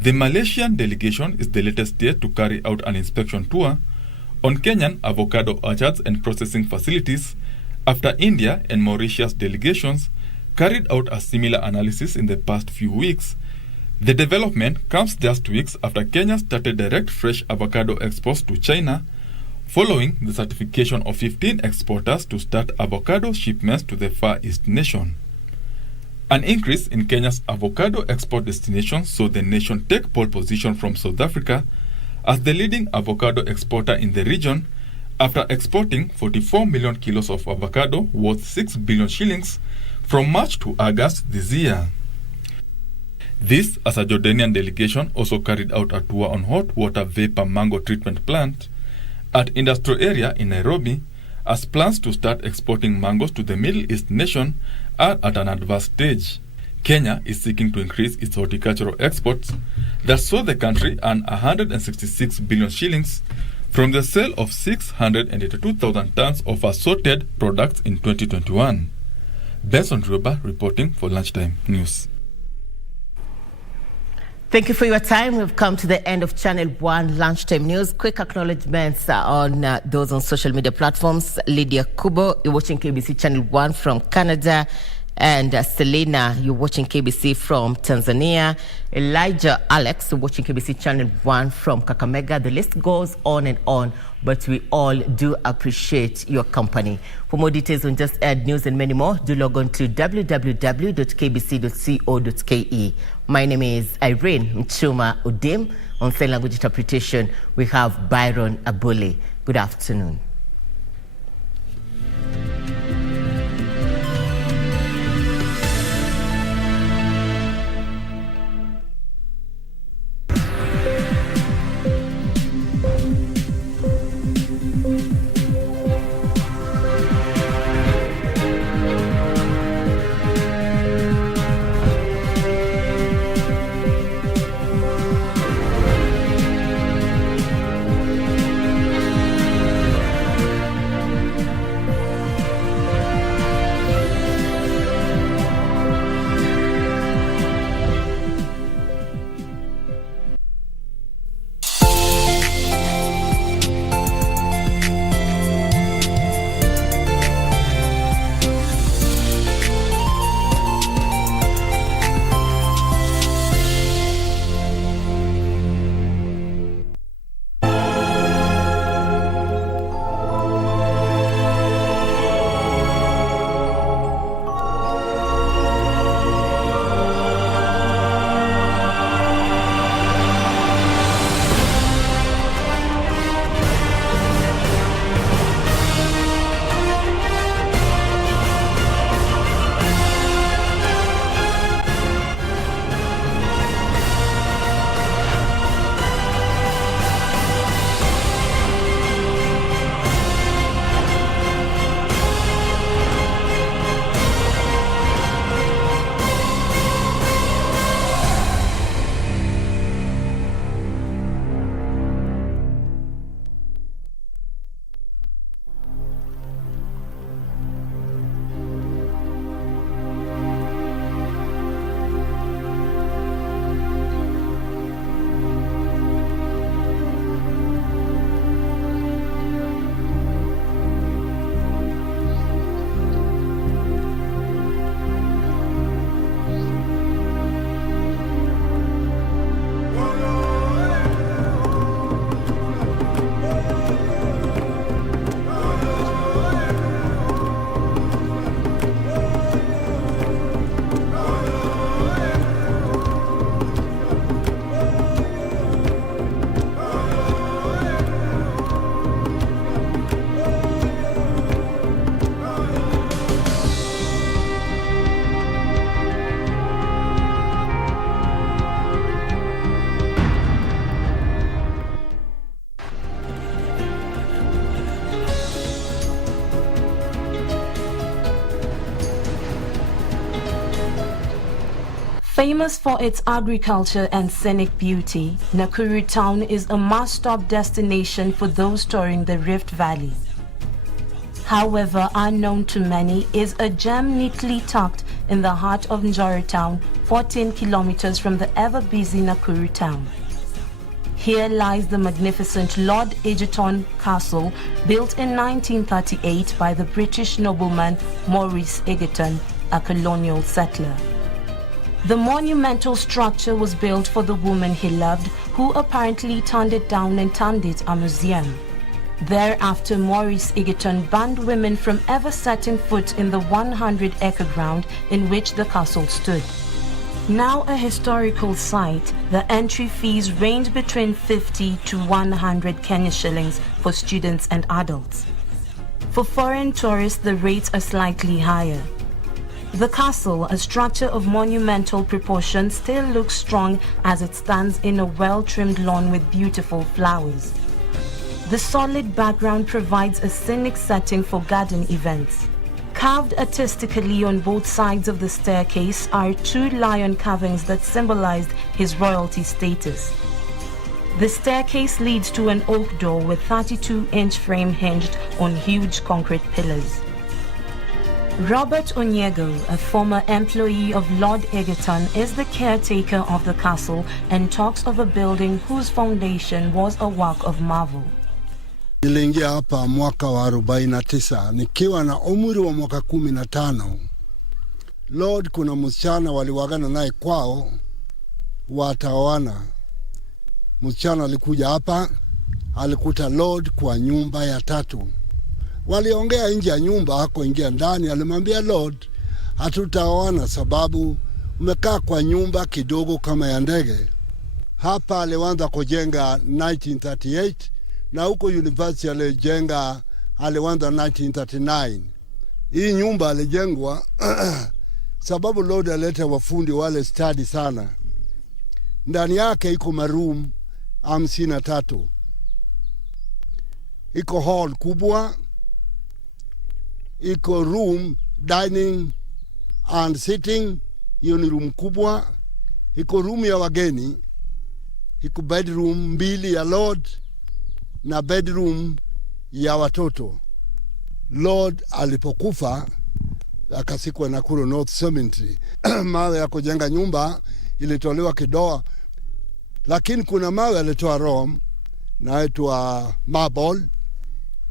The Malaysian delegation is the latest yet to carry out an inspection tour on Kenyan avocado orchards and processing facilities after India and Mauritius delegations carried out a similar analysis in the past few weeks. The development comes just weeks after Kenya started direct fresh avocado exports to China, following the certification of 15 exporters to start avocado shipments to the Far East nation. An increase in Kenya's avocado export destinations saw the nation take pole position from South Africa as the leading avocado exporter in the region after exporting 44 million kilos of avocado worth 6 billion shillings from March to August this year. This, as a Jordanian delegation also carried out a tour on hot water vapor mango treatment plant at industrial area in Nairobi, as plans to start exporting mangoes to the Middle East nation are at an advanced stage. Kenya is seeking to increase its horticultural exports that saw the country earn 166 billion shillings from the sale of 682,000 tons of assorted products in 2021. Benson Rioba reporting for Lunchtime News. Thank you for your time. We've come to the end of Channel 1 Lunchtime News. Quick acknowledgements on those on social media platforms. Lydia Kubo, you're watching KBC Channel 1 from Canada. And Selena, you're watching KBC from Tanzania. Elijah Alex, you're watching KBC Channel 1 from Kakamega. The list goes on and on, but we all do appreciate your company. For more details on Just Add News and many more, do log on to www.kbc.co.ke. My name is Irene Mchuma Udim. On sign language interpretation, we have Byron Abuli. Good afternoon. Famous for its agriculture and scenic beauty, Nakuru town is a must-stop destination for those touring the Rift Valley. However, unknown to many is a gem neatly tucked in the heart of Njoro town, 14 kilometers from the ever-busy Nakuru town. Here lies the magnificent Lord Egerton Castle, built in 1938 by the British nobleman Maurice Egerton, a colonial settler. The monumental structure was built for the woman he loved, who apparently turned it down and turned it a museum. Thereafter, Maurice Egerton banned women from ever setting foot in the 100-acre ground in which the castle stood. Now a historical site, the entry fees range between 50 to 100 Kenya shillings for students and adults. For foreign tourists, the rates are slightly higher. The castle, a structure of monumental proportions, still looks strong as it stands in a well-trimmed lawn with beautiful flowers. The solid background provides a scenic setting for garden events. Carved artistically on both sides of the staircase are 2 lion carvings that symbolized his royalty status. The staircase leads to an oak door with 32-inch frame hinged on huge concrete pillars. Robert Onyego, a former employee of Lord Egerton, is the caretaker of the castle and talks of a building whose foundation was a work of marvel. Niliingia hapa mwaka wa 49 nikiwa na umri wa mwaka 15. Lord, kuna msichana waliwagana naye kwao watawana. Msichana alikuja hapa, alikuta Lord kwa nyumba ya 3. Waliongea nje ya nyumba, hako ingia ndani, alimwambia Lord, hatutaoana sababu umekaa kwa nyumba kidogo kama ya ndege. Hapa alianza kujenga 1938 na huko university alijenga alianza 1939. Hii nyumba alijengwa sababu Lord aleta wafundi wale study sana. Ndani yake iko maroom 53. Iko hall kubwa, iko room, dining and sitting, hiyo ni room kubwa. Iko room ya wageni, iko bedroom 2 ya Lord na bedroom ya watoto. Lord alipokufa akasikwa Nakuru North Cemetery. Mawe ya kujenga nyumba ilitolewa Kidoa, lakini kuna mawe alitoa Rome na itwa marble.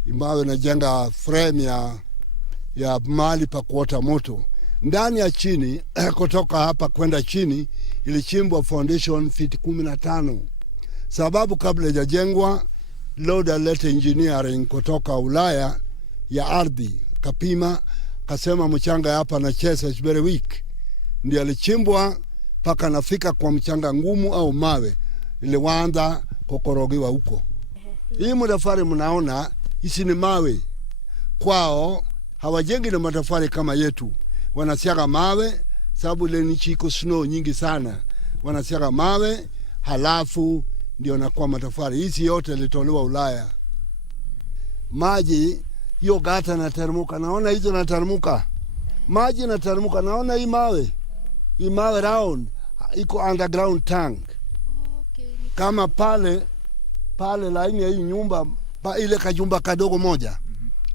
Mawe najenga frame ya mali pa kuota moto. Ndani ya chini kutoka hapa kwenda chini ilichimbwa foundation feet 15. Sababu kabla hajajengwa Lord alete engineering kutoka Ulaya ya ardhi, kapima, kasema mchanga hapa na chesa is very weak. Ndio alichimbwa paka nafika kwa mchanga ngumu au mawe ilianza kukorogiwa huko. Hii matofali mnaona hizi ni mawe. Kwao hawajengi na matofali kama yetu. Wanasiaga mawe sababu ile nchi iko snow nyingi sana. Wanasiaga mawe halafu ndio nakuwa matofali. Hizi yote ilitolewa Ulaya. Maji hiyo gata na termuka. Naona hizo na termuka. Maji na termuka. Naona hii mawe. Hii mawe round iko underground tank. Kama pale laini ya hii nyumba ile kajumba kadogo moja.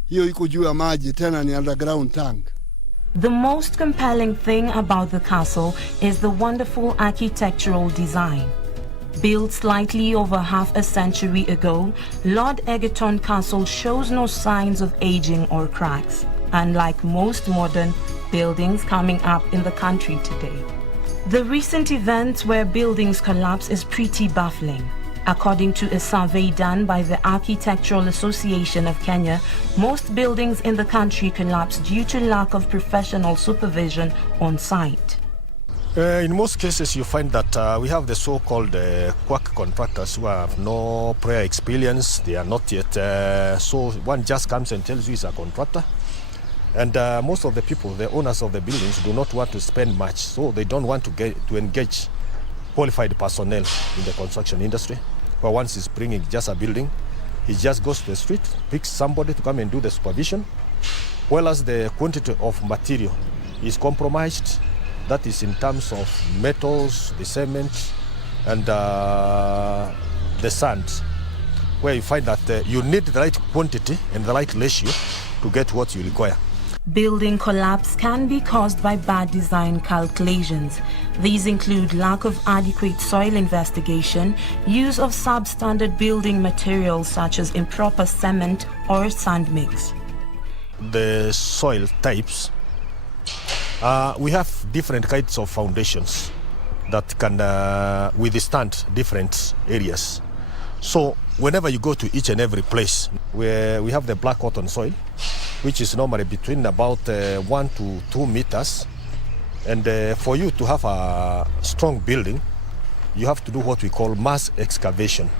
Hiyo iko juu ya maji, tena ni underground tank. The most compelling thing about the castle is the wonderful architectural design. Built slightly over half a century ago, Lord Egerton Castle shows no signs of aging or cracks, unlike most modern buildings coming up in the country today. The recent events where buildings collapse is pretty baffling. According to a survey done by the Architectural Association of Kenya, most buildings in the country collapse due to lack of professional supervision on site. In most cases, you find that we have the so-called quack contractors who have no prior experience. They are not yet, so one just comes and tells you he's a contractor. And most of the people, the owners of the buildings, do not want to spend much, so they don't want to engage qualified personnel in the construction industry. But once he's bringing just a building, he just goes to the street, picks somebody to come and do the supervision, whereas the quantity of material is compromised, That is in terms of metals, the cement, and the sand, where you find that you need the right quantity and the right ratio to get what you require. Building collapse can be caused by bad design calculations. These include lack of adequate soil investigation, use of substandard building materials such as improper cement or sand mix. The soil types, we have different kinds of foundations that can withstand different areas. So whenever you go to each and every place, where we have the black cotton soil, which is normally between about 1 to 2 meters. And for you to have a strong building, you have to do what we call mass excavation.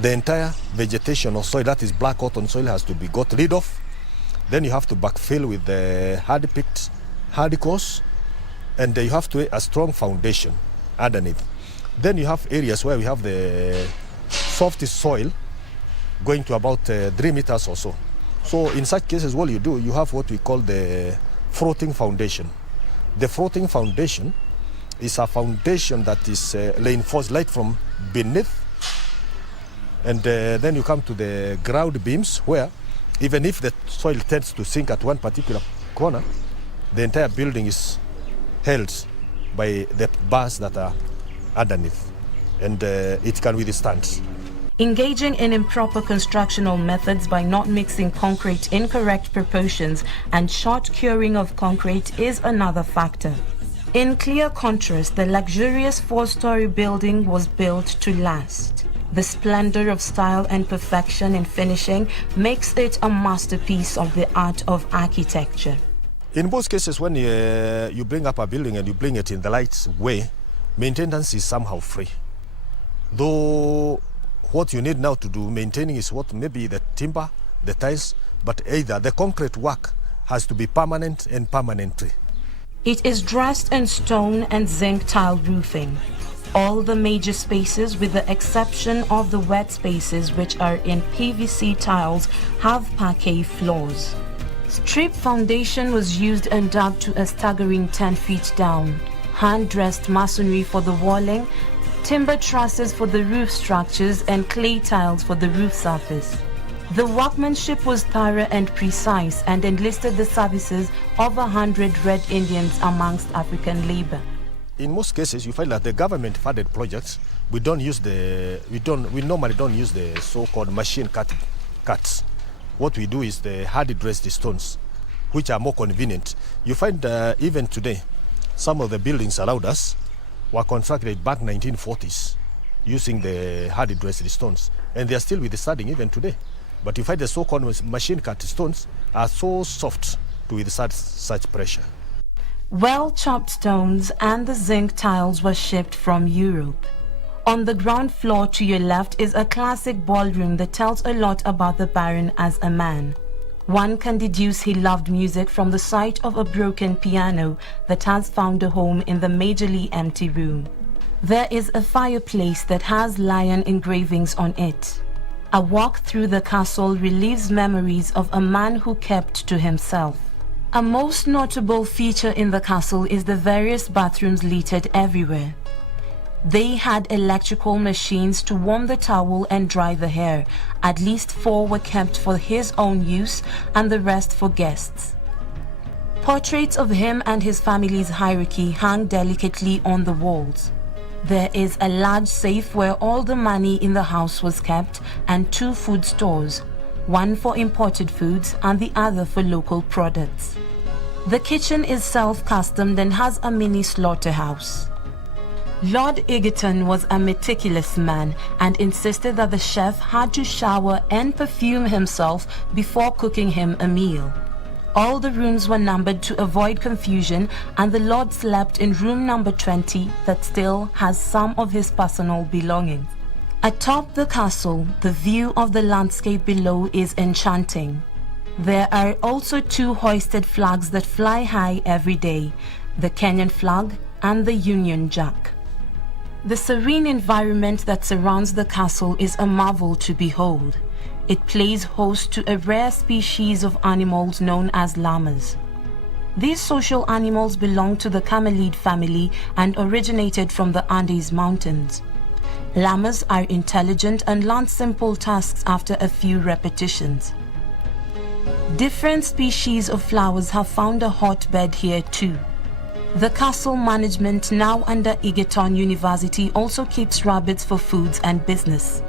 The entire vegetation of soil, that is black cotton soil, has to be got rid of. Then you have to backfill with the hard-picked hardicores, and you have to lay a strong foundation underneath. Then you have areas where we have the soft soil going to about 3 meters or so. So in such cases, what you do, you have what we call the floating foundation. The floating foundation is a foundation that is reinforced light from beneath, and then you come to the ground beams, where even if the soil tends to sink at one particular corner, the entire building is held by the bars that are underneath, and it can withstand. Engaging in improper constructional methods by not mixing concrete in correct proportions and short curing of concrete is another factor. In clear contrast, the luxurious 4-story building was built to last. The splendor of style and perfection in finishing makes it a masterpiece of the art of architecture. In most cases, when you bring up a building and you bring it in the right way, maintenance is somehow free. Though what you need now to do maintaining is what maybe the timber, the tiles, but either the concrete work has to be permanent and permanently. It is dressed in stone and zinc tile roofing. All the major spaces, with the exception of the wet spaces which are in PVC tiles, have parquet floors. Strip foundation was used and dug to a staggering 10 feet down. Hand-dressed masonry for the walling, timber trusses for the roof structures, and clay tiles for the roof surface. The workmanship was thorough and precise and enlisted the services of 100 Red Indians amongst African labor. In most cases, you find that the government-funded projects, we normally don't use the so-called machine cuts. What we do is the hard-dressed stones, which are more convenient. You find even today, some of the buildings around us were constructed back 1940s using the hard-dressed stones, and they are still withstanding even today. But you find the so-called machine-cut stones are so soft to withstand such pressure. Well-chopped stones and the zinc tiles were shipped from Europe. On the ground floor to your left is a classic ballroom that tells a lot about the Baron as a man. One can deduce he loved music from the sight of a broken piano that has found a home in the majorly empty room. There is a fireplace that has lion engravings on it. A walk through the castle relieves memories of a man who kept to himself. A most notable feature in the castle is the various bathrooms littered everywhere. They had electrical machines to warm the towel and dry the hair. At least 4 were kept for his own use and the rest for guests. Portraits of him and his family's hierarchy hang delicately on the walls. There is a large safe where all the money in the house was kept, and 2 food stores, one for imported foods and the other for local products. The kitchen is self-customed and has a mini slaughterhouse. Lord Egerton was a meticulous man and insisted that the chef had to shower and perfume himself before cooking him a meal. All the rooms were numbered to avoid confusion, and the Lord slept in room number 20 that still has some of his personal belongings. Atop the castle, the view of the landscape below is enchanting. There are also 2 hoisted flags that fly high every day, the Kenyan flag and the Union Jack. The serene environment that surrounds the castle is a marvel to behold. It plays host to a rare species of animals known as llamas. These social animals belong to the camelid family and originated from the Andes Mountains. Llamas are intelligent and learn simple tasks after a few repetitions. Different species of flowers have found a hotbed here too. The castle management, now under Egerton University, also keeps rabbits for foods and business.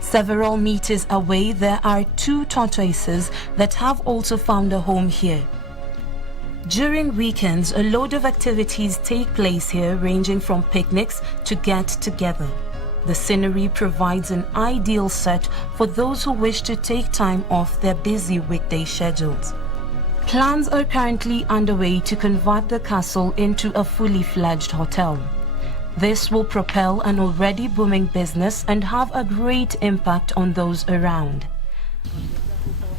Several meters away, there are 2 tortoises that have also found a home here. During weekends, a load of activities take place here, ranging from picnics to get-together. The scenery provides an ideal set for those who wish to take time off their busy weekday schedules. Plans are currently underway to convert the castle into a fully fledged hotel. This will propel an already booming business and have a great impact on those around.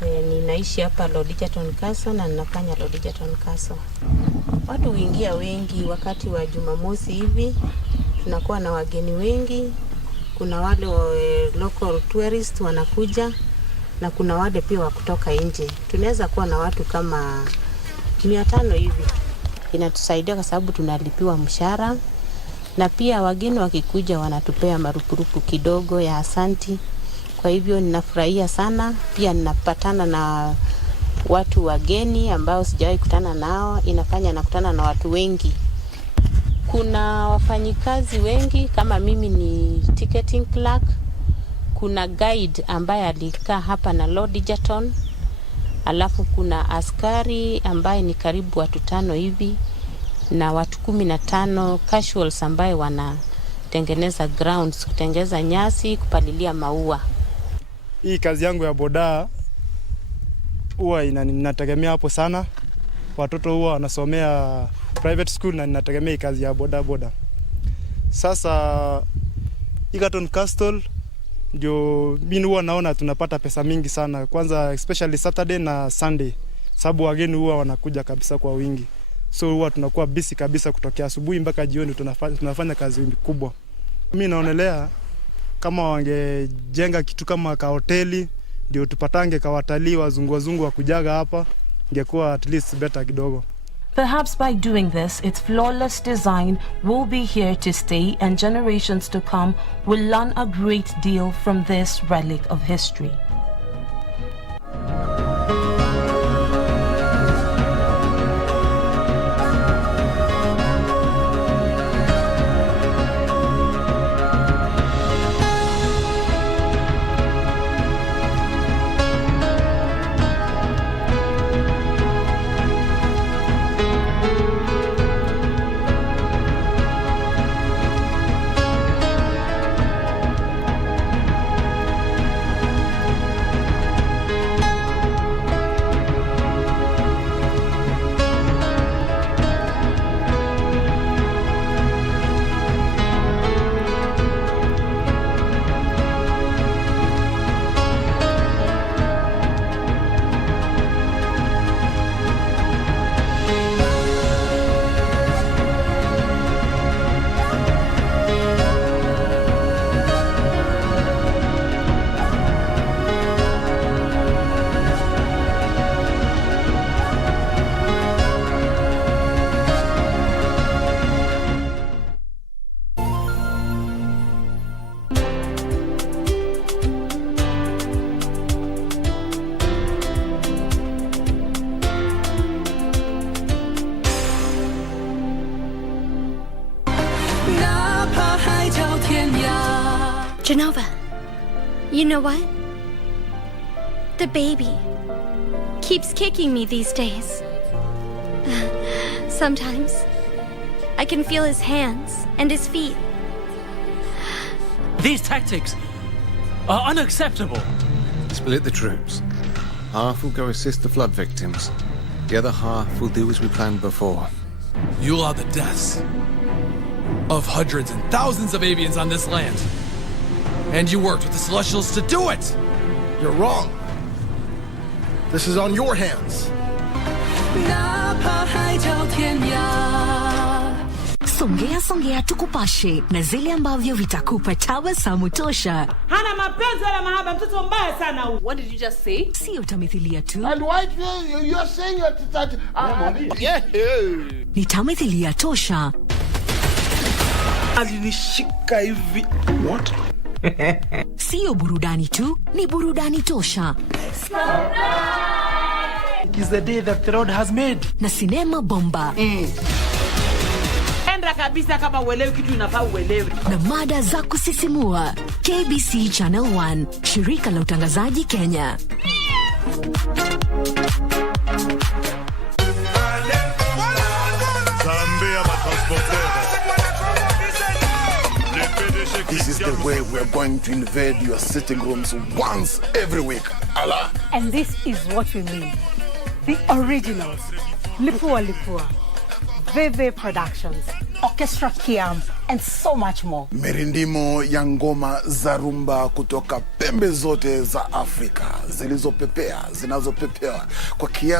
Ninaishi hapa Egerton Castle na ninafanya Egerton Castle. Watu huingia wengi wakati wa Jumamosi hivi. Tunakuwa na wageni wengi. Kuna wale local tourists wanakuja na kuna wale pia wa kutoka nje. Tunaweza kuwa na watu kama 500 hivi. Inatusaidia kwa sababu tunalipiwa mshahara na pia wageni wakikuja wanatupea marupurupu kidogo ya asanti. Kwa hivyo ninafurahia sana, pia ninapatana na watu wageni ambao sijawahi kutana nao, inafanya nakutana na watu wengi. Kuna wafanyikazi wengi kama mimi ni ticketing clerk, kuna guide ambaye alikaa hapa na Lord Egerton, alafu kuna askari ambaye ni karibu watu 5 hivi na watu 15 casuals ambaye wanatengeneza grounds, kutengeneza nyasi, kupalilia maua. Hii kazi yangu ya boda huwa ninategemea hapo sana. Watoto huwa wanasomea private school na ninategemea kazi ya boda. Sasa Egerton Castle ndio mimi huwa naona tunapata pesa mingi sana. Kwanza especially Saturday na Sunday. Sababu wageni huwa wanakuja kabisa kwa wingi. So huwa tunakuwa busy kabisa kutokea asubuhi mpaka jioni tunafanya kazi kubwa. Mimi naonelea kama wangejenga kitu kama ka hoteli ndio tupatange kwa watalii wazungu wa kujaga hapa, ingekuwa at least better kidogo. Perhaps by doing this, its flawless design will be here to stay and generations to come will learn a great deal from this relic of history. Genova, you know what? The baby keeps kicking me these days. Sometimes I can feel his hands and his feet. These tactics are unacceptable. Split the troops. Half will go assist the flood victims. The other half will do as we planned before. You allow the deaths of hundreds and thousands of avians on this land. And you worked with the Celestials to do it! You're wrong. This is on your hands. Songea tukupashe na zile ambavyo vitakupa tabasamu tosha. Hana mapenzi wala mahaba, mtoto mbaya sana huyu. What did you just say? Sio tamthilia tu. And why you are saying that Ni tamthilia tosha. Alinishika hivi. What? Sio burudani tu, ni burudani tosha. It is the day that the Lord has made. Na sinema bomba. Enda kabisa kama uelewi kitu inafaa uelewe. Na mada za kusisimua. KBC Channel 1, shirika la utangazaji Kenya. This is the way we're going to invade your sitting rooms once every week. Allah. And this is what we mean. The originals. Lipua, Veve Productions, Orchestra Kiam, and so much more. Merindimo ya ngoma za rumba kutoka pembe zote za Afrika, zilizopepea, zinazopepea kwa kiasi